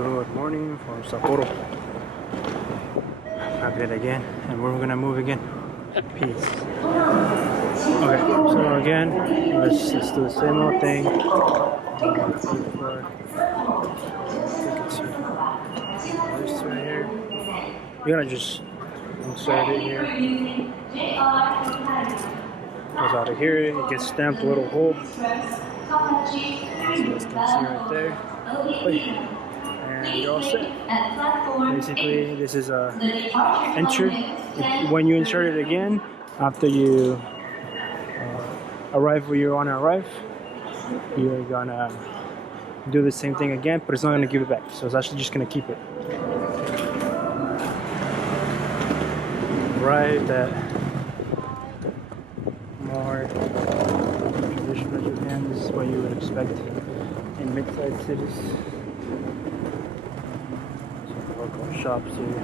Good morning from Sapporo. Back at it again, and we're gonna move again. Peace. Okay, so again, let's just do the same old thing. This right here. You're gonna just insert it here. Goes out of here. It gets stamped a little hole. As you guys can see right there. And you're all set. Basically, this is a enter. When you insert it again, after you arrive where you want to arrive, you're gonna do the same thing again, but it's not gonna give it back. So it's actually just gonna keep it. Right, that more traditional Japan. This is what you would expect in mid-sized cities. Some local shops here.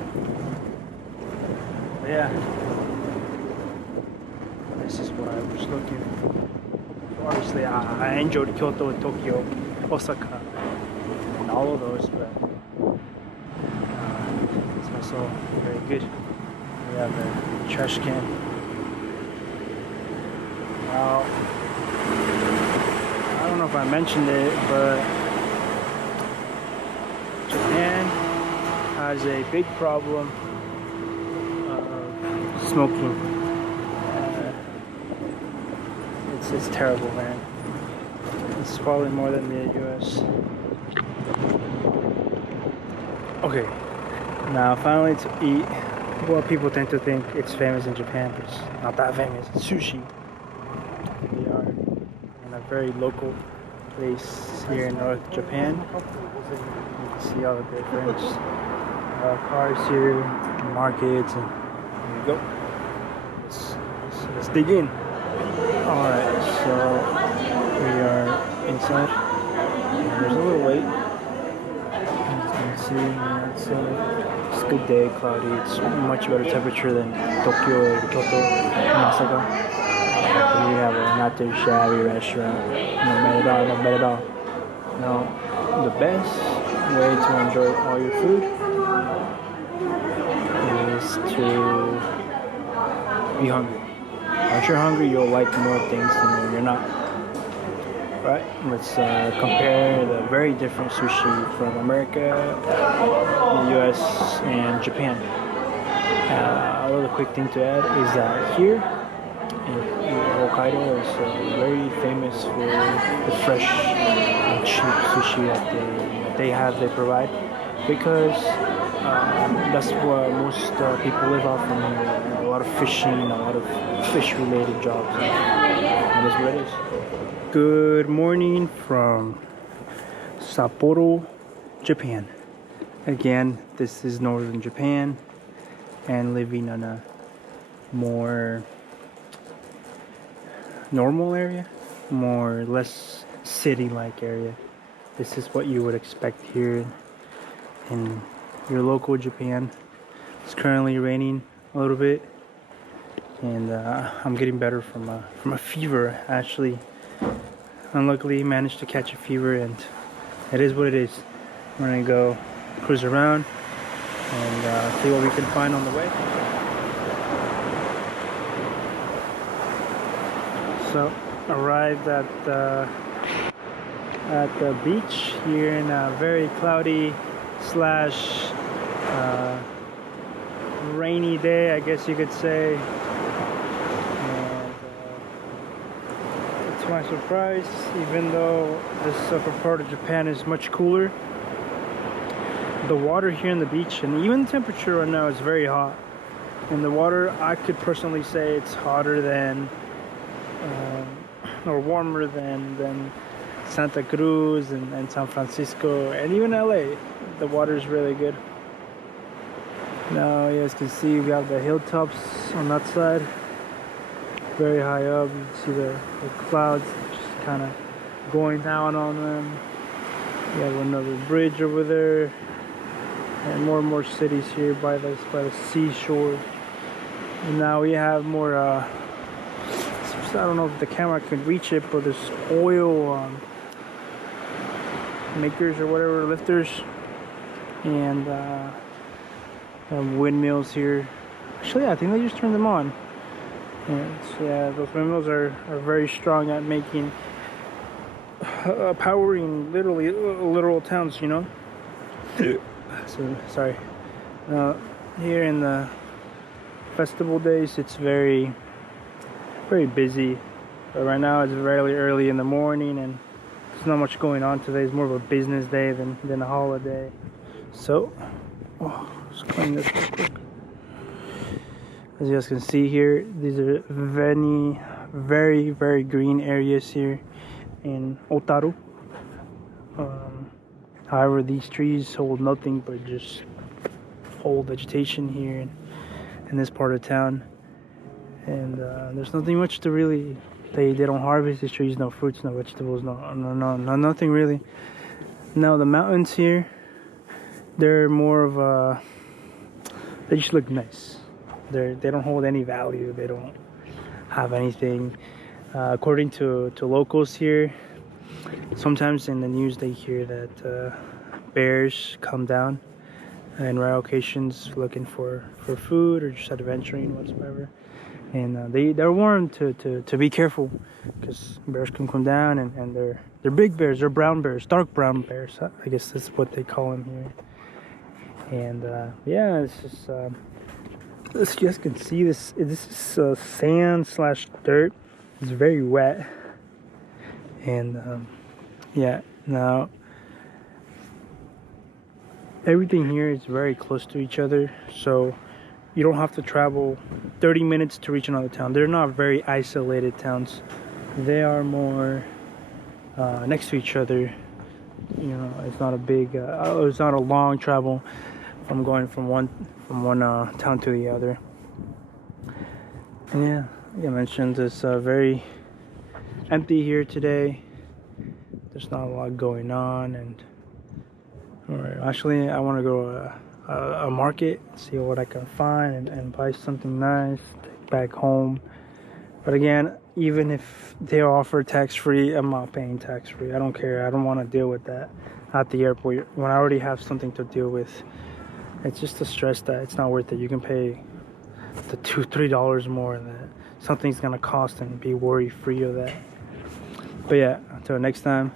But yeah, this is what I was looking for. Obviously, I enjoyed Kyoto, Tokyo, Osaka, and all of those, but it's also very good. We have a trash can. Now, I don't know if I mentioned it, but Japan has a big problem of smoking. It's terrible, man. It's probably more than the US. Okay, now finally to eat. Well, people tend to think it's famous in Japan, but it's not that famous. It's sushi. We are in a very local place here in North Japan. You can see all the different cars here, markets, and there you go. Let's dig in. Alright, so we are inside. There's a little wait. As you can see, it's a good day, cloudy. It's much better temperature than Tokyo or Kyoto and Osaka. We have a not too shabby restaurant. No bad at all, not bad at all. Now, the best way to enjoy all your food is to be hungry. Once you're hungry, you'll like more things than when you're not. Right? Let's compare the very different sushi from America, the US, and Japan. A little quick thing to add is that here in Hokkaido is very famous for the fresh and cheap sushi that they provide, because that's what most people live off from here. A lot of fishing, a lot of fish-related jobs. That is what it is. Good morning from Sapporo, Japan. Again, this is northern Japan, and living in a more normal area, more or less city-like area. This is what you would expect here in your local Japan. It's currently raining a little bit, and I'm getting better from a fever. Actually, unluckily managed to catch a fever, and it is what it is. We're gonna go cruise around and see what we can find on the way. So, arrived at the beach here in a very cloudy slash rainy day, I guess you could say. And to my surprise, even though this upper part of Japan is much cooler, the water here in the beach, and even the temperature right now, is very hot. And the water, I could personally say it's hotter than or warmer than Santa Cruz and San Francisco, and even LA. The water is really good. Now you guys can see we have the hilltops on that side, very high up. You can see the clouds just kind of going down on them. We have another bridge over there, and more cities here by the seashore. And now we have more I don't know if the camera can reach it, but there's oil makers or whatever, lifters. and windmills here. Actually, I think they just turned them on. And yeah, those windmills are very strong at making powering literally literal towns, you know. So sorry. Here in the festival days, it's very busy. But right now, it's very early in the morning, and there's not much going on today. It's more of a business day than a holiday. So, let's clean this real quick. As you guys can see here, these are very green areas here in Otaru. However, these trees hold nothing but just whole vegetation here in this part of town, and there's nothing much to really. They don't harvest these trees, no fruits, no vegetables, nothing really. Now the mountains here, they're more of a. They just look nice. They don't hold any value. They don't have anything. According to locals here, sometimes in the news they hear that bears come down in rare occasions looking for food or just adventuring whatsoever, and they're warned to be careful because bears can come down, and they're big bears. They're brown bears, dark brown bears. I guess that's what they call them here. And yeah, it's just. As you guys can see, this is sand / dirt. It's very wet, and yeah. Now everything here is very close to each other, so you don't have to travel 30 minutes to reach another town. They're not very isolated towns. They are more next to each other. You know, it's not a big. It's not a long travel from going from one town to the other. And yeah, like I mentioned, it's very empty here today. There's not a lot going on, and actually I want to go to a market, see what I can find, and buy something nice, take back home. But again, even if they offer tax-free, I'm not paying tax-free. I don't care. I don't want to deal with that at the airport when I already have something to deal with. It's just a stress that it's not worth it. You can pay the $2-3 more that something's gonna cost and be worry free of that. But yeah, until next time.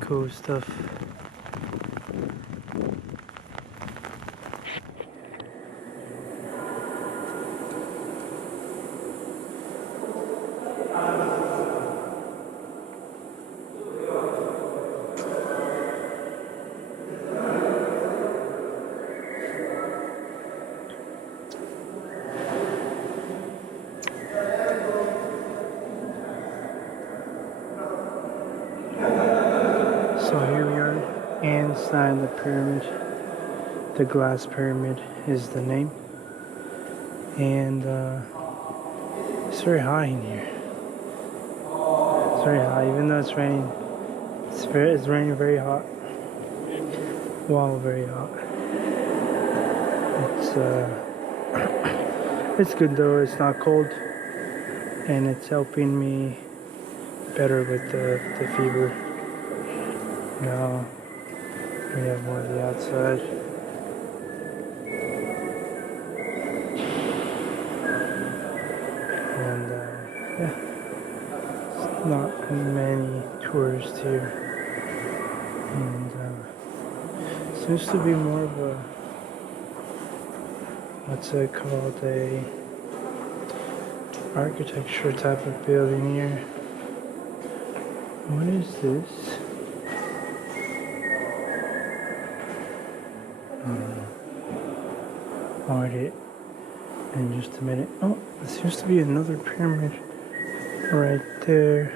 Cool stuff. So here we are inside the pyramid. The glass pyramid is the name, and it's very high in here. It's very high, even though it's raining. It's raining very hot. Wow, very hot. It's good though. It's not cold, and it's helping me better with the fever. Now we have more of the outside. And yeah, it's not many tourists here. And seems to be more of a, what's it called, a architecture type of building here. What is this? in just a minute. Oh, there seems to be another pyramid right there.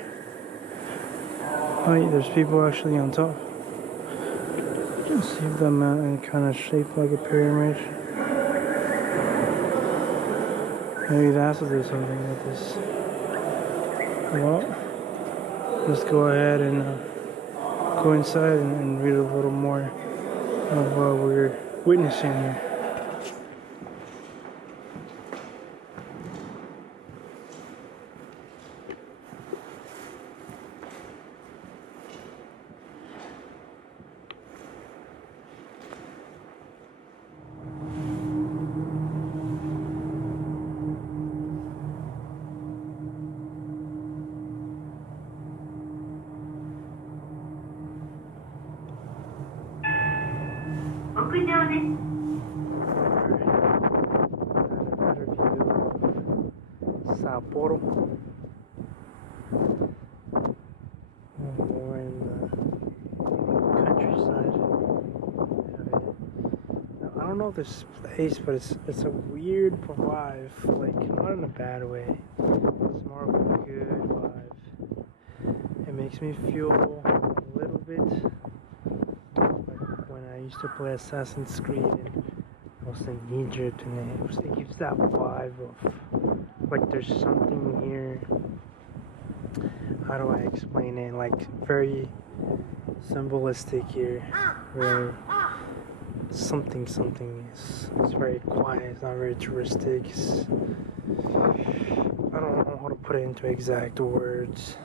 Oh, yeah, there's people actually on top. You see the mountain kind of shaped like a pyramid. Maybe that's what there's something with this. Well, let's go ahead and go inside and read a little more of what we're witnessing here. Better view of Sapporo. More in the countryside. Now, I don't know this place, but it's a weird vibe. Like, not in a bad way. It's more of a good vibe. It makes me feel a little bit like when I used to play Assassin's Creed and I was in Egypt, and it gives that vibe of like there's something here. How do I explain it? Like very symbolistic here, where something is. It's very quiet. It's not very touristic. I don't know how to put it into exact words.